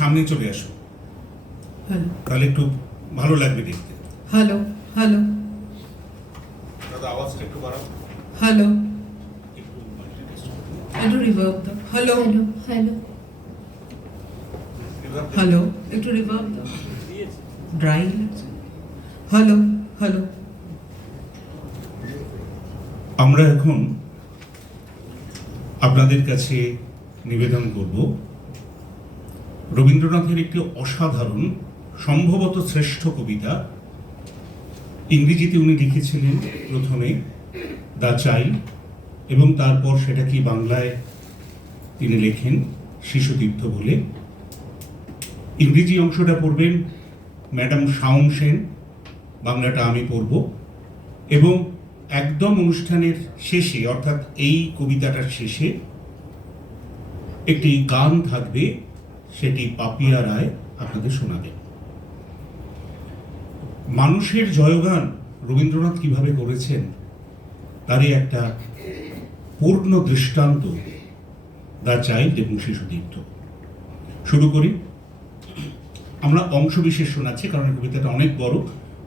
সামনে চলে আসো, হ্যালো তাহলে একটু ভালো লাগবে দেখতে। হ্যালো হ্যালো দাদা আওয়াজটা একটু বাড়াও, হ্যালো একটু একটু রিভার্ব দাও। হ্যালো হ্যালো হ্যালো একটু রিভার্ব দাও, ড্রাই লাগছে। হ্যালো হ্যালো আমরা এখন আপনাদের কাছে নিবেদন করব রবীন্দ্রনাথের একটি অসাধারণ, সম্ভবত শ্রেষ্ঠ কবিতা। ইংরেজিতে উনি লিখেছিলেন প্রথমে দ্য চাইল্ড, এবং তারপর সেটাকে বাংলায় তিনি লেখেন শিশুতীর্থ বলে। ইংরেজি অংশটা পড়বেন ম্যাডাম শাওন সেন, বাংলাটা আমি পড়ব, এবং একদম অনুষ্ঠানের শেষে, অর্থাৎ এই কবিতাটার শেষে একটি গান থাকবে, সেটি পাপিয়া রায় আপনাদের শোনাবেন। মানুষের জয়গান রবীন্দ্রনাথ কিভাবে করেছেন তারই একটা পূর্ণ দৃষ্টান্ত দ্য চাইল্ড এবং শিশুতীর্থ। শুরু করি। আমরা অংশ বিশেষ শোনাচ্ছি কারণ কবিতাটা অনেক বড়,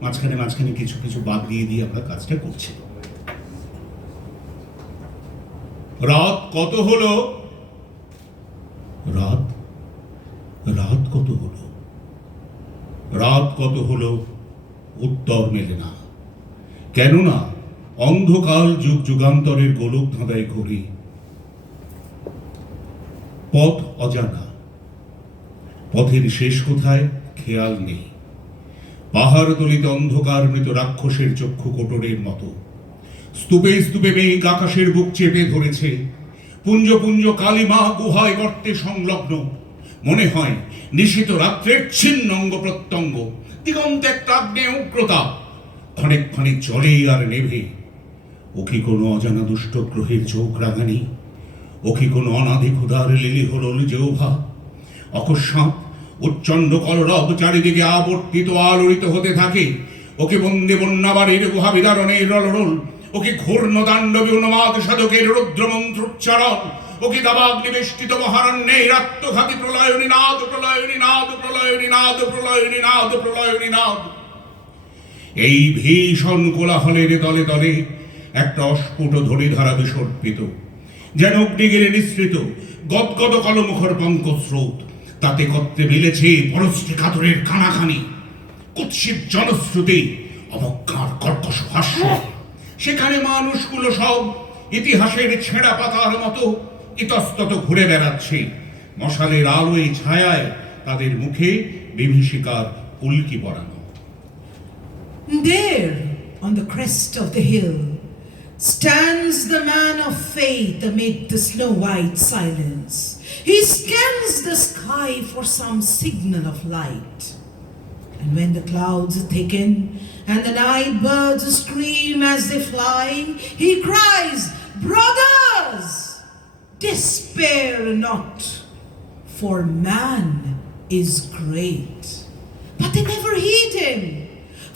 মাঝখানে মাঝখানে কিছু কিছু বাদ দিয়ে দিয়ে আমরা কাজটা করছি। রাত কত হলো, রাত রাত কত হলো, রাত কত হলো, উত্তর মেলে না। কেননা অন্ধকার যুগ যুগান্তরের গোলক ধাঁধায় ঘুরি, পথ অজানা, পথের শেষ কোথায় খেয়াল নেই। পাহাড় তলিত অন্ধকার মৃত রাক্ষসের চক্ষু কোটরের মতো স্তূপে স্তূপে মেঘ আকাশের বুক চেপে ধরেছে। পুঞ্জ পুঞ্জ কালিমা গুহায় গর্তে সংলগ্ন, মনে হয় নিশিত রাত্রের ছিন্ন অঙ্গ প্রত্যঙ্গ। দিগন্তে একটা আগ্নেয় উগ্রতা, ক্ষণে ক্ষণে চলে আর নেভে। ও কি কোনো অজানা দুষ্ট গ্রহের চোখ রাঙানি, ও কি কোনো অনাদি ক্ষুধার লিলি হরল জেওভা। অকস্মাৎ উচ্চণ্ড কলরব চারিদিকে আবর্তিত আলোড়িত হতে থাকে। ওকে বন্দে বন্যাবাড়ির গুহা বিদারণের রলরোল, ওকে ঘূর্ণ তাণ্ডবী উন্মাদ সাধকের রুদ্রমন্ত্র উচ্চারণ, ওকে দাবাগ্নি বেষ্টিত মহারণ্যের আত্মঘাতী প্রলয়নী নাদ, প্রলয়নী নাদ, প্রলয়নী নাদ, প্রলয়নী নাদ, প্রলয়নী নাদ। এই ভীষণ কোলাহলের তলে তলে একটা অস্ফুট ধরিধারা বিসর্পিত, যেন অগ্নিগিরে নিঃসৃত গদগদ কলমুখর পঙ্কজ স্রোত। তাতে কত্রে মিলেছে পরশ্রী কাতরের কানাখানি, কুৎসিত জনশ্রুতি, অবজ্ঞার কর্কশ ভাষ্য। সেখানে মানুষগুলো সব ইতিহাসের ছেঁড়া পাতার মতো ইতস্তত ঘুরে বেড়াচ্ছে। মশালের আলোয় ছায়ায় তাদের মুখে বিভীষিকার উল্কি পরানো। There, on the crest of the hill, stands the man of faith amid the snow-white silence. He scans the sky for some signal of light. And when the clouds thicken and the night birds scream as they fly, he cries, "Brothers, despair not, for man is great." But they never heed him,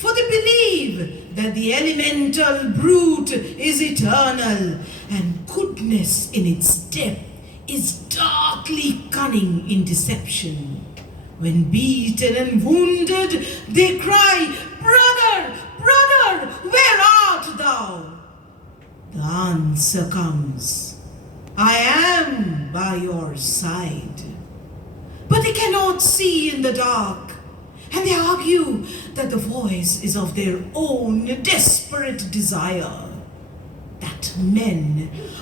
for they believe that the elemental brute is eternal, and goodness in its depth is darkly cunning in deception. When beaten and wounded, they cry, "Brother, brother, where art thou?" The answer comes, "I am by your side." But they cannot see in the dark, and they argue that the voice is of their own desperate desire, that men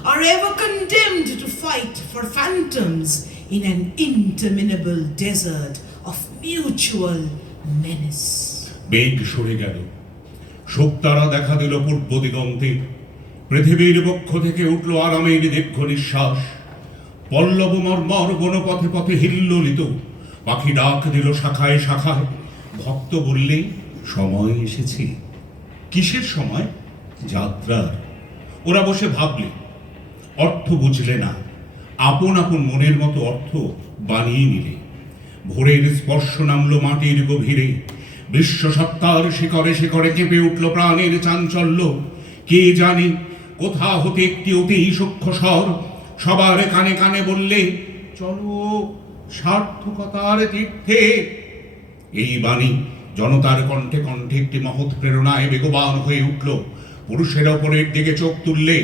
are ever condemned to fight for phantoms in an interminable desert of mutual menace. বেগ সরে গেল, শোকতারা দেখা দিল পূর্ব দিগন্তে। পৃথিবীর পক্ষ থেকে উঠল আরামের দীর্ঘ নিঃশ্বাস। পল্লব মর্মর বনপথে পথে হিল্লোলিত, পাখি ডাক দিল শাখায় শাখায়। ভক্ত বললে, সময় এসেছে। কিসের সময়? যাত্রার। ওরা বসে ভাবলে, অর্থ বুঝলে না, আপন আপন মনের মতো অর্থ বানিয়ে নিলে। ভোরের স্পর্শ নামলো মাটির গভীরে, বিশ্ব সত্তার শিকরে শিকরে কেঁপে উঠল প্রাণের চাঞ্চল্য। কে জানে কোথা হতে একটি অতি সূক্ষ্ম স্বর সবার কানে কানে বললে, চলো সার্থকতার তীর্থে। এই বাণী জনতার কণ্ঠে কণ্ঠে একটি মহৎ প্রেরণায় বেগবান হয়ে উঠল। পুরুষের ওপরের দিকে চোখ তুললে,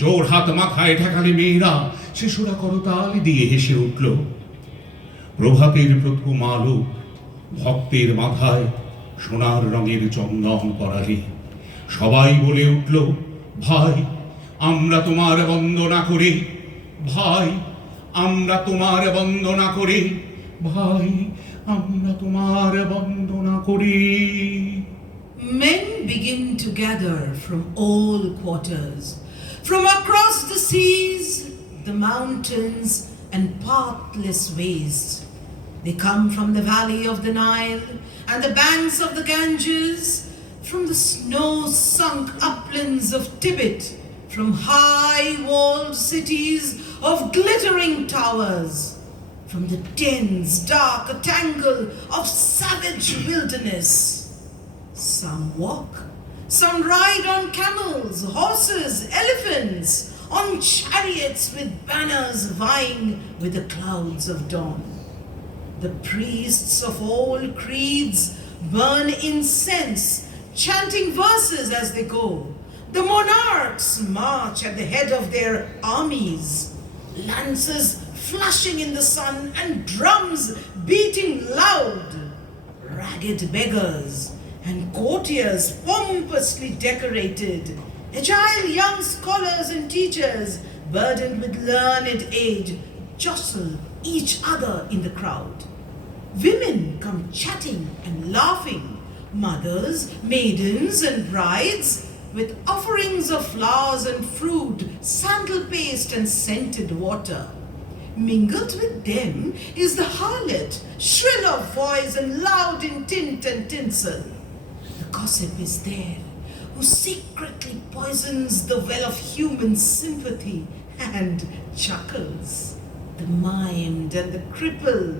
জোর হাত মাথায় ঠেকালে মেয়েরা, শিশুরা করতালি দিয়ে হেসে উঠল। প্রভাতের প্রথম আলো ভক্তের মাথায় সোনার রঙের চন্দন পরালে সবাই বলে উঠল, ভাই আমরা তোমার বন্দনা করি, ভাই আমরা তোমার বন্দনা করি, ভাই আমরা তোমার বন্দনা করি। Men begin to gather from all quarters, from across the seas, the mountains, and pathless wastes. They come from the valley of the Nile and the banks of the Ganges, from the snow-sunk uplands of Tibet, from high-walled cities of glittering towers, from the dense, dark tangle of savage wilderness. Some walk, some ride on camels, horses, elephants, on chariots with banners vying with the clouds of dawn. The priests of all creeds burn incense, chanting verses as they go. The monarchs march at the head of their armies, lances flashing in the sun and drums beating loud. Ragged beggars and courtiers pompously decorated, agile young scholars and teachers burdened with learned age jostle each other in the crowd. Women come chatting and laughing, mothers, maidens, and brides, with offerings of flowers and fruit, sandal paste, and scented water. Mingled with them is the harlot, shrill of voice and loud in tint and tinsel. The gossip is there, who secretly poisons the well of human sympathy and chuckles. The maimed and the crippled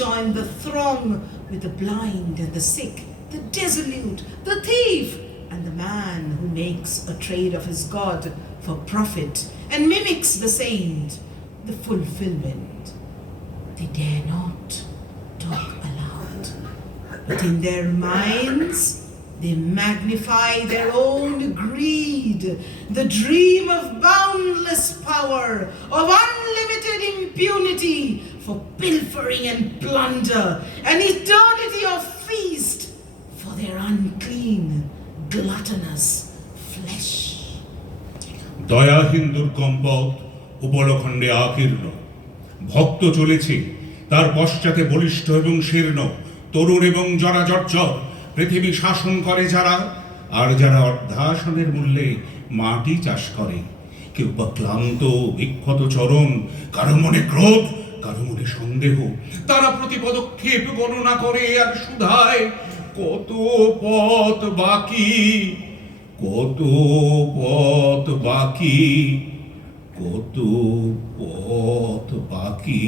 join the throng with the blind and the sick, the dissolute, the thief, and the man who makes a trade of his God for profit and mimics the saint, the fulfillment. They dare not talk aloud, but in their minds they magnify their own greed, the dream of boundless power, of unlimited impunity for pilfering and plunder, an eternity of feast for their unclean, gluttonous flesh. দয়াহীন দুর্গম পথ উপলখণ্ডে আকীর্ণ, ভক্ত চলেছে তার পশ্চাতে বলিষ্ঠ এবং শীর্ণ, তরুণ এবং জরাজর্জর, পৃথিবী শাসন করে যারা, আর যারা অর্ধাসনের মূল্যে মাটি চাষ করে। কেউ বা ক্লান্ত বিক্ষত চরণ, কারো মনে ক্রোধ, কারো মনে সন্দেহ, তারা প্রতি পদক্ষেপ গণনা করে আর শুধায়, কত পথ বাকি, কত পথ বাকি, কত পথ বাকি।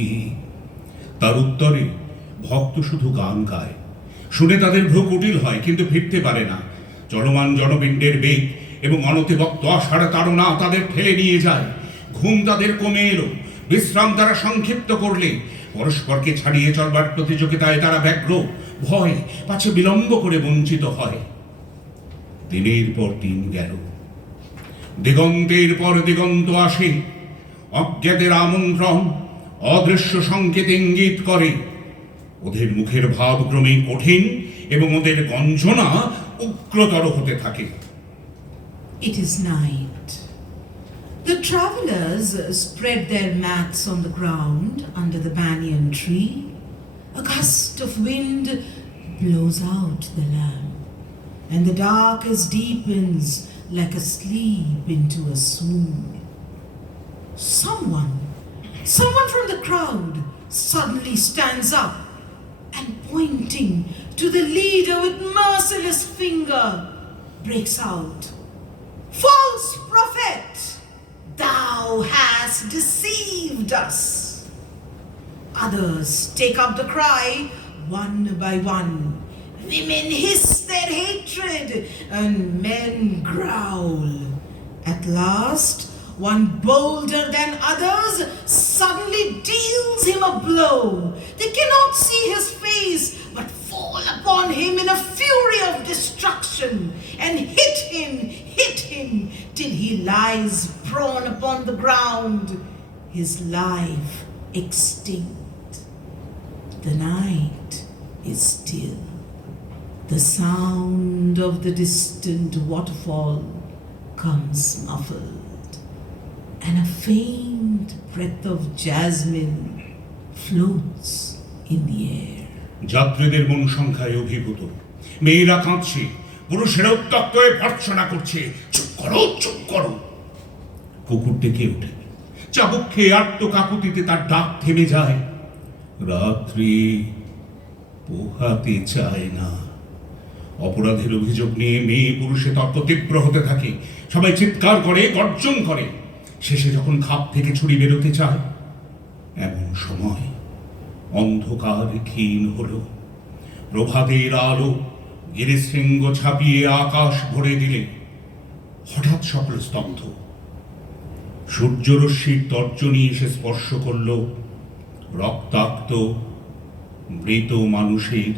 তার উত্তরে ভক্ত শুধু গান গায়, শুনে তাদের ভ্রু কুটিল হয় কিন্তু ফিরতে পারে না। চলমান জনপিণ্ডের বেগ এবং অনতিভক্ত আশার তাড়না তাদের ঠেলে নিয়ে যায়। ঘুম তাদের কমে এলো, বিশ্রাম তারা সংক্ষিপ্ত করলে, পরস্পরকে ছাড়িয়ে চলবার প্রতিযোগিতায় তারা ব্যগ্র, ভয় পাছে বিলম্ব করে বঞ্চিত হয়। দিনের পর দিন গেল, দিগন্তের পর দিগন্ত আসে, অজ্ঞাতের আমন্ত্রণ অদৃশ্য সংকেত ইঙ্গিত করে। ওদের মুখের ভাব ক্রমেই কঠিন এবং ওদের গঞ্জনা উগ্রতর হতে থাকে। It is night. The travelers spread their mats on the ground under the banyan tree. A gust of wind blows out the lamp, and the darkness deepens like a sleep into a swoon. Someone from the crowd suddenly stands up and, pointing to the leader with merciless finger, breaks out, "False prophet! Thou hast deceived us." Others take up the cry one by one. Women hiss their hatred and men growl. At last, one bolder than others, suddenly deals him a blow. They cannot see his face, but fall upon him in a fury of destruction, and hit him, till he lies prone upon the ground, his life extinct. The night is still. The sound of the distant waterfall comes muffled, and a faint breath of jasmine floats in the air. যাত্রীদের মন সংখ্যায় অভিভূত, মেয়েরা কাঁদছে, পুরুষেরা উত্তপ্ত হয়ে ভর্ৎসনা করছে, চুপ করো, চুপ করো। কুকুর ডেকে ওঠে, চাবুক খেয়ে আত্মকাকুতিতে তার ডাক থেমে যায়। রাত্রি পোহাতে চায় না। অপরাধের অভিযোগ নিয়ে মেয়ে পুরুষে তর্ক তীব্র হতে থাকে, সবাই চিৎকার করে, গর্জন করে। শেষে যখন খাপ থেকে ছুরি বেরোতে চায়, এমন সময় অন্ধকার ক্ষীণ হলো। প্রভাতের আলো গিরিশৃঙ্গ ছাপিয়ে আকাশ ভরে দিলে হঠাৎ সকল স্তব্ধ। সূর্যরশ্মির তর্জনী এসে স্পর্শ করল রক্তাক্ত মৃত মানুষের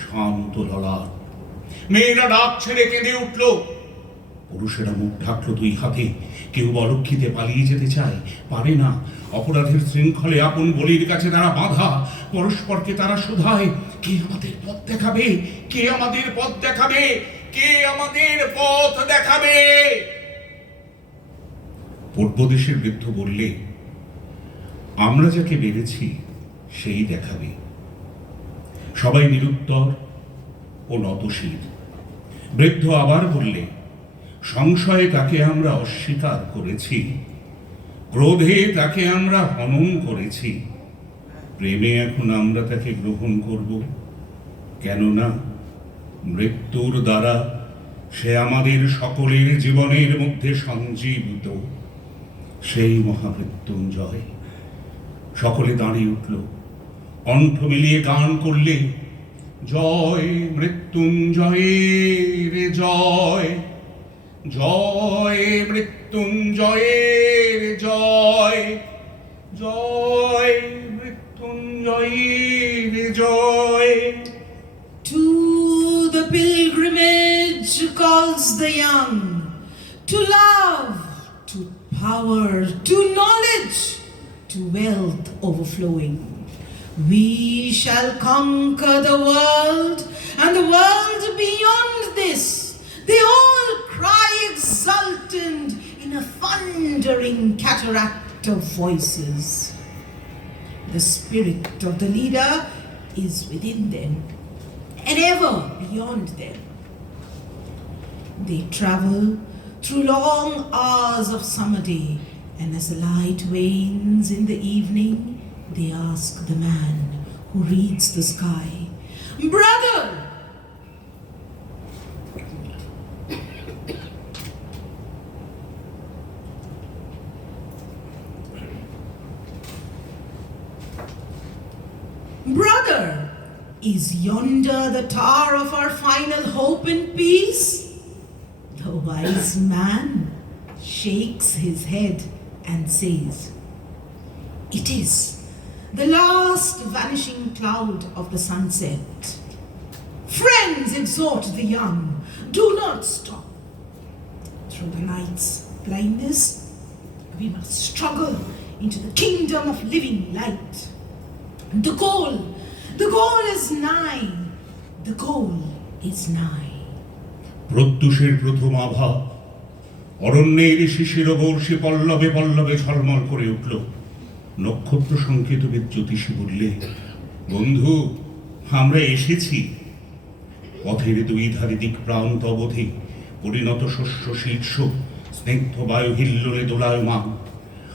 শান্ত ললাট। মেয়েরা ডাক ছেড়ে কেঁদে উঠল, পুরুষেরা মুখ ঢাকলো দুই হাতে। কেউ অলক্ষিতে পালিয়ে যেতে চায়, পারে না। অপরাধের শৃঙ্খলে আপন বলির কাছে তারা বাঁধা। পরস্পরকে তারা শোধায়, কে আমাদের পথ দেখাবে, কে আমাদের পথ দেখাবে, কে আমাদের পথ দেখাবে। পূর্বদেশের বৃদ্ধ বললে, আমরা যাকে বেড়েছি সেই দেখাবে। সবাই নিরুত্তর ও নতশির। বৃদ্ধ আবার বললে, সংশয়ে তাকে আমরা অস্বীকার করেছি, ক্রোধে তাকে আমরা হনন করেছি, প্রেমে এখন আমরা তাকে গ্রহণ করব। কেননা মৃত্যুর দ্বারা সে আমাদের সকলের জীবনের মধ্যে সঞ্জীবিত, সেই মহামৃত্যুঞ্জয়। সকলে দাঁড়িয়ে উঠল, কণ্ঠ মিলিয়ে গান করলে, জয় মৃত্যুঞ্জয়ের জয়, জয় মৃত্যুঞ্জয়ের জয়, জয় মৃত্যুঞ্জয়ের জয়। To the pilgrimage calls the young, to love, to power, to knowledge, to wealth overflowing. We shall conquer the world and the world beyond this. They all cry exultant in a thundering cataract of voices. The spirit of the leader is within them and ever beyond them. They travel through long hours of summer day, and as the light wanes in the evening, they ask the man who reads the sky, "Brother, brother, is yonder the tower of our final hope and peace?" The wise man shakes his head and says, "It is the last vanishing cloud of the sunset. Friends, exhort the young, do not stop. Through the night's blindness, we must struggle into the kingdom of living light. The goal is nigh, the goal is nigh." প্রত্যুষের প্রথম আভা অরণ্যের শিশির বর্ষী পল্লবে পল্লবে ঝলমল করে উঠল। নক্ষত্র সংকেতবিদ জ্যোতিষী বললে, বন্ধু, আমরা এসেছি। পথের দুই ধারে দিক প্রান্ত অবধি পরিণত শস্য শীর্ষ স্নিগ্ধ বায়ু হিল্লোলে দোলায়মান।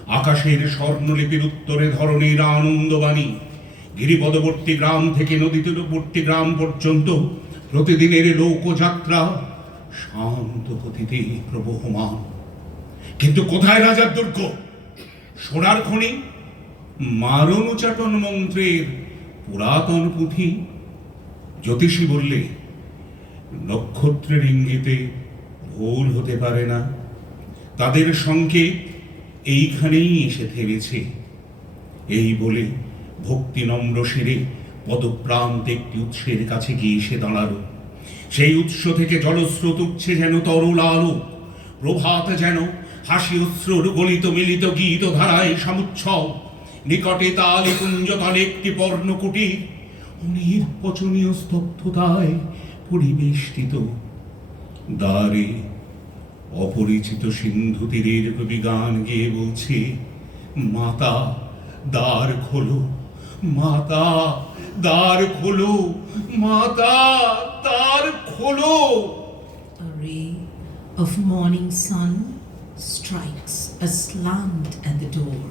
আকাশের স্বর্ণলিপির উত্তরে ধরনের আনন্দবাণী। গিরিপদবর্তী গ্রাম থেকে নদী তীরবর্তী গ্রাম পর্যন্ত প্রতিদিনের লোকযাত্রা শান্ত গতিতে প্রবহমান। কিন্তু কোথায় রাজার দুর্গ, সোনার খনি, মারণ উচাটন মন্ত্রের পুরাতন পুঁথি? জ্যোতিষী বললে, নক্ষত্রের ইঙ্গিতে ভুল হতে পারে না। তাদের সঙ্গে এইখানেই এসে থেমেছে। এই বলে ভক্তি নম্র সেরে পদপ্রান্ত একটি উৎসের কাছে গিয়ে এসে দাঁড়ালো। সেই উৎস থেকে জলস্রোত উঠছে যেন তরল আলো, প্রভাত যেন হাসি অশ্রুর গলিত মিলিত গীত ধারায় সমুচ্ছব। নিকটে তালে কুঞ্জতলে একটি পর্ণকুটির, নির্বচনীয় স্তব্ধতায় পরিবেষ্টিত। দ্বারে অপরিচিত সিন্ধু তীরের কবি গান গেয়ে বলছে, মাতা দ্বার খোলো, মাতা দ্বার খোলো, মাতা দ্বার খোলো। A ray of morning sun strikes aslant at the door.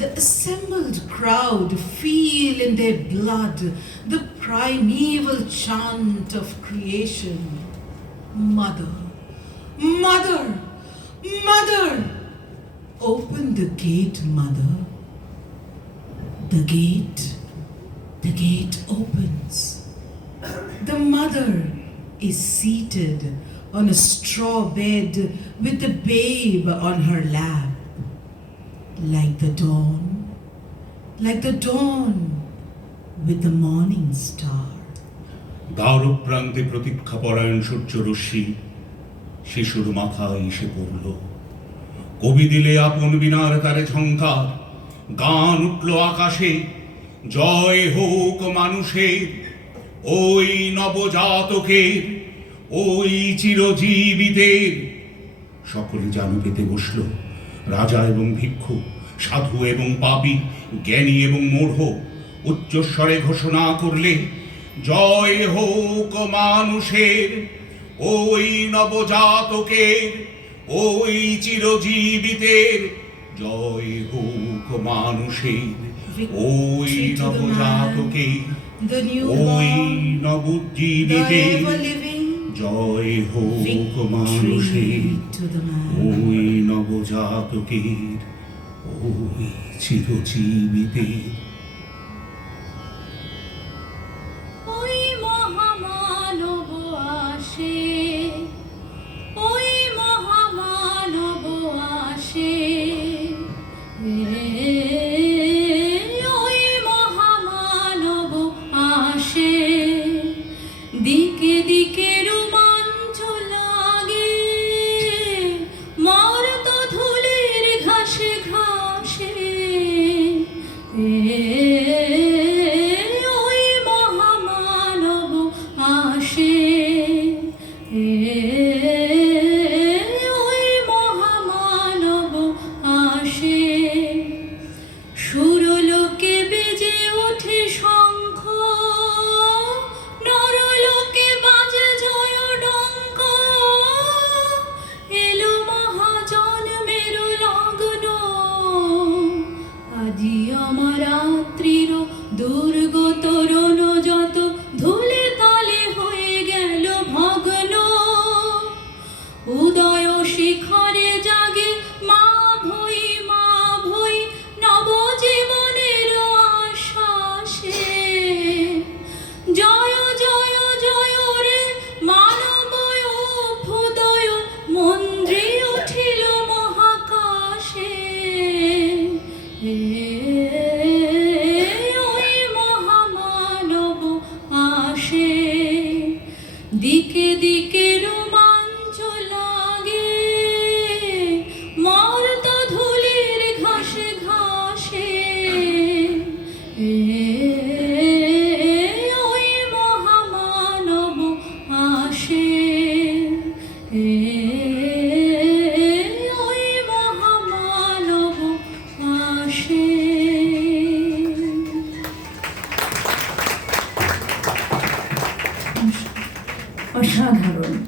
The assembled crowd feel in their blood the primeval chant of creation. Mother, mother, mother, open the gate, mother. The gate opens. The mother is seated on a straw bed with the babe on her lap. Like the dawn with the morning star. দ্বারপ্রান্তে প্রতীক্ষা পরায়ণ সূর্যরশ্মি শিশুর মাথায় এসে পড়ল। কবি দিলে আপন বিনার তারে ঝংকার, গান উঠল আকাশে, জয় হোক মানুষের, ওই নবজাতকের, ওই চিরজীবিতের। সকলে জানু পেতে বসল, রাজা এবং ভিক্ষু, সাধু এবং পাপী, জ্ঞানী এবং মূঢ়। উচ্চস্বরে ঘোষণা করলে, জয় হোক মানুষের, ওই নবজাতকের, ওই চিরজীবিতের। জয় হোক মানুষের, ওই নবজাতকের, ওই নবজীবিতের। জয় হোক মানুষের, ওই নবজাতকের, ওই চিরজীবিতের। ওই মহামানব আসে, ওই মহামানব আসে, ওই মহামানব আসে। দিকে দিকে রোমাঞ্চ লাগে, মর্ত ধুলির ঘাসে ঘাসে। ওই মহামানব আসে, ওই মহামানব আসে। সুরলোকে বেজে ওঠে শঙ্খ, নরলোকে বাজে জয় ডঙ্ক। এলো মহাজন্মের লগ্ন, আজি আমার রাত্রির দুর্গ তরুণ যত ধুলে তালে হয়ে গেল ভগ্ন। উদয় শিখরে জাগে মা ভই, মা ভই, নবজীবনের আশ্বাসে। জয় জয় জয় রে মানব অভ্যুদয়, মন্দ্রে উঠিল মহাকাশে। ওই মহামানব আসে, দিকে দিকে রোমাঞ্চ লাগে, মর্ত ধুলির ঘাসে ঘাসে। ওই মহামানব আসে, ওই মহামানব আসে। অসাধারণ।